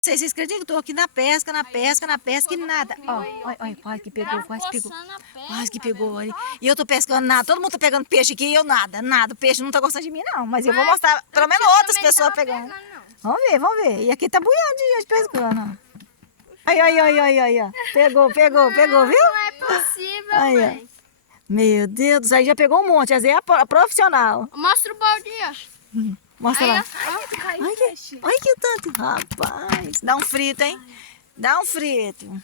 Vocês acreditam que eu tô aqui na pesca e nada. Ó, olha, quase que pegou, quase que pegou. Olha. E eu tô pescando nada, todo mundo tá pegando peixe aqui e eu nada. O peixe não tá gostando de mim não, mas eu vou mostrar pelo menos outras pessoas pegando. Vamos ver. E aqui tá buiando de gente pescando, ó. Aí, ó. Pegou, viu? Não é possível, Aí, ó. mãe. Meu Deus do céu, já pegou um monte, essa aí é a profissional. Mostra o baldinho, ó. Mostra lá. Ai, Olha que tanto, rapaz. Dá um frito, hein? Dá um frito.